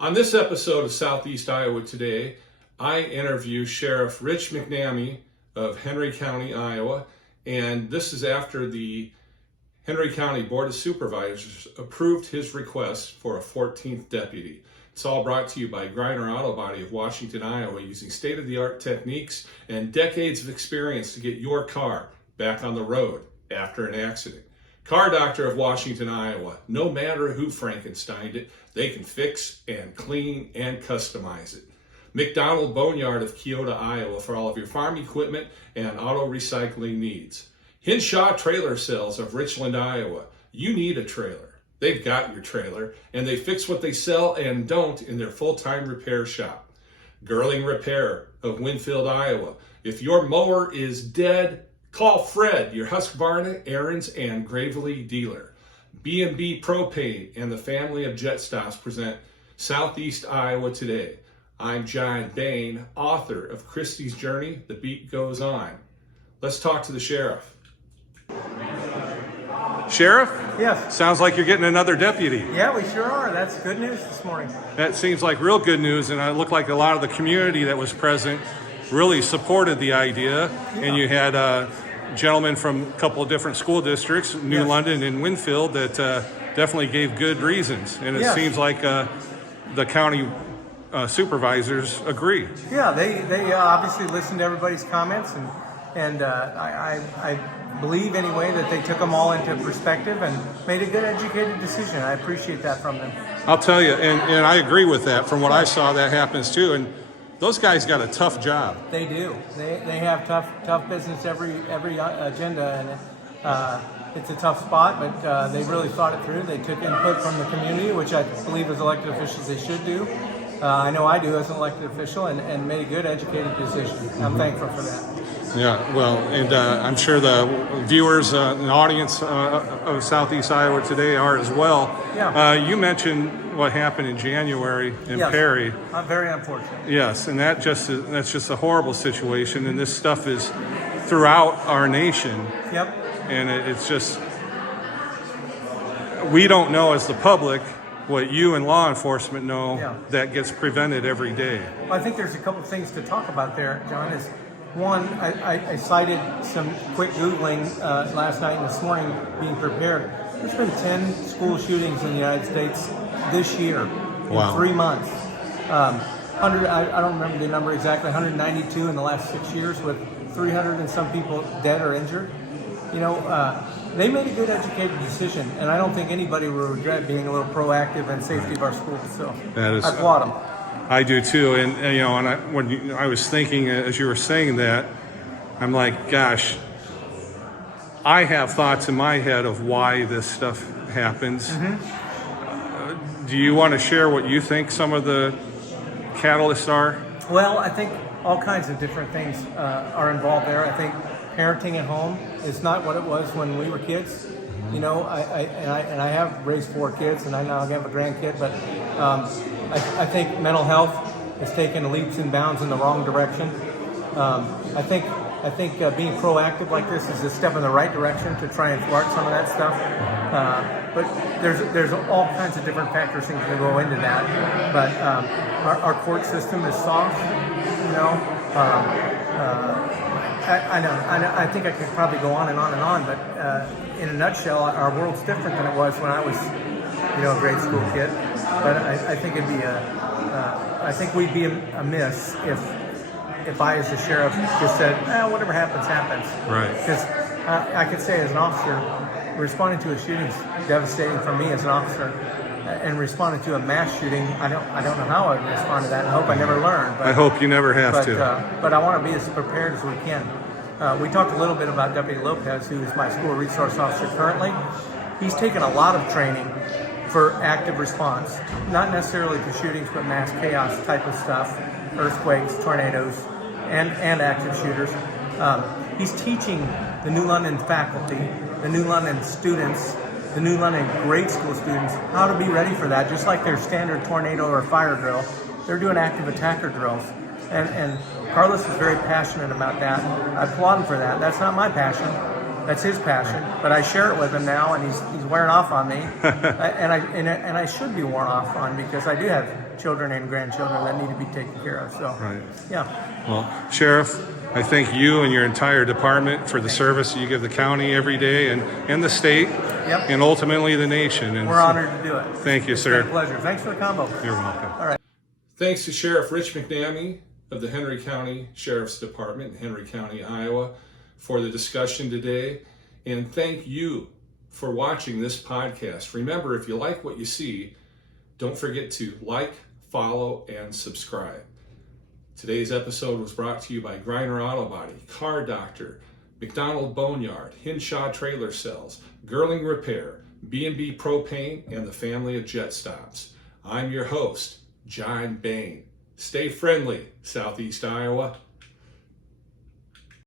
On this episode of Southeast Iowa Today, I interview Sheriff Rich McNamee of Henry County, Iowa, and this is after the Henry County Board of Supervisors approved his request for a 14th deputy. It's all brought to you by Griner Auto Body of Washington, Iowa, using state-of-the-art techniques and decades of experience to get your car back on the road after an accident. Car Doctor of Washington, Iowa. No matter who Frankensteined it, they can fix and clean and customize it. McDonald Boneyard of Keota, Iowa, for all of your farm equipment and auto recycling needs. Hinshaw Trailer Sales of Richland, Iowa. You need a trailer. They've got your trailer, and they fix what they sell and don't in their full-time repair shop. Girling Repair of Winfield, Iowa. If your mower is dead, call Fred, your Husqvarna, Aaron's, and Gravely dealer. B&B Propane and the family of Jet Stops present Southeast Iowa Today. I'm John Bain, author of Christie's Journey, The Beat Goes On. Let's talk to the sheriff. Sheriff? Yes. Sounds like you're getting another deputy. Yeah, we sure are. That's good news this morning. That seems like real good news, and it looked like a lot of the community that was present really supported the idea. Yeah. And you had gentlemen from a couple of different school districts, New Yes. London and Winfield, that definitely gave good reasons. And it Yes. seems like the county supervisors agree. Yeah, they obviously listened to everybody's comments, and I believe anyway that they took them all into perspective and made a good educated decision. I appreciate that from them. I'll tell you, and I agree with that. From what I saw, that happens too. And those guys got a tough job. They do. They have tough business every agenda, and it's a tough spot. But they really thought it through. They took input from the community, which I believe as elected officials they should do. I know I do as an elected official, and made a good educated decision. I'm thankful for that. Yeah, well, and I'm sure the viewers and audience of Southeast Iowa Today are as well. Yeah. You mentioned what happened in January in Yes. Perry. Very unfortunate. Yes, and that's just a horrible situation, and this stuff is throughout our nation. Yep. And it's just, we don't know as the public what you and law enforcement know. Yeah. That gets prevented every day. Well, I think there's a couple of things to talk about there, John. Is one, I cited some quick Googling last night and this morning being prepared. There's been 10 school shootings in the United States this year Wow. in 3 months. 100, I don't remember the number exactly, 192 in the last 6 years with 300 and some people dead or injured. You know, they made a good educated decision, and I don't think anybody will regret being a little proactive in safety of our schools. So That is- I applaud them. I do too, and you know, when I was thinking as you were saying that, I'm like, gosh, I have thoughts in my head of why this stuff happens. Do you want to share what you think some of the catalysts are? Well, I think all kinds of different things are involved there. I think parenting at home is not what it was when we were kids. You know, I have raised 4 kids, and I now have a grandkid, but I think mental health has taken leaps and bounds in the wrong direction. I think being proactive like this is a step in the right direction to try and thwart some of that stuff. But there's all kinds of different factors that can go into that. But our court system is soft, you know. I know. I think I could probably go on and on and on, but in a nutshell, our world's different than it was when I was, you know, a grade school kid. But I think it'd be I think we'd be amiss if I, as a sheriff, just said, whatever happens, happens. Right. Because I could say, as an officer, responding to a shooting is devastating for me as an officer, and responding to a mass shooting, I don't know how I'd respond to that. I hope I never learn. But, I hope you never have to. But I want to be as prepared as we can. We talked a little bit about Deputy Lopez, who is my school resource officer currently. He's taken a lot of training for active response, not necessarily to shootings, but mass chaos type of stuff, earthquakes, tornadoes, and active shooters. He's teaching the New London faculty, the New London students, the New London grade school students how to be ready for that, just like their standard tornado or fire drill. They're doing active attacker drills. And Carlos is very passionate about that. I applaud him for that. That's not my passion. That's his passion, but I share it with him now, and he's wearing off on me, and I should be worn off on, because I do have children and grandchildren that need to be taken care of. So, Right. yeah. Well, Sheriff, I thank you and your entire department for the service you give the county every day and the state Yep. and ultimately the nation. And We're honored to do it. Thank you, It's sir. been a pleasure. Thanks for the combo. You're welcome. All right. Thanks to Sheriff Rich McNamee of the Henry County Sheriff's Department in Henry County, Iowa, for the discussion today. And thank you for watching this podcast. Remember, if you like what you see, don't forget to like, follow, and subscribe. Today's episode was brought to you by Griner Auto Body, Car Doctor, McDonald Boneyard, Hinshaw Trailer Cells, Girling Repair, B&B Propane, and the family of Jet Stops. I'm your host, John Bain. Stay friendly, Southeast Iowa.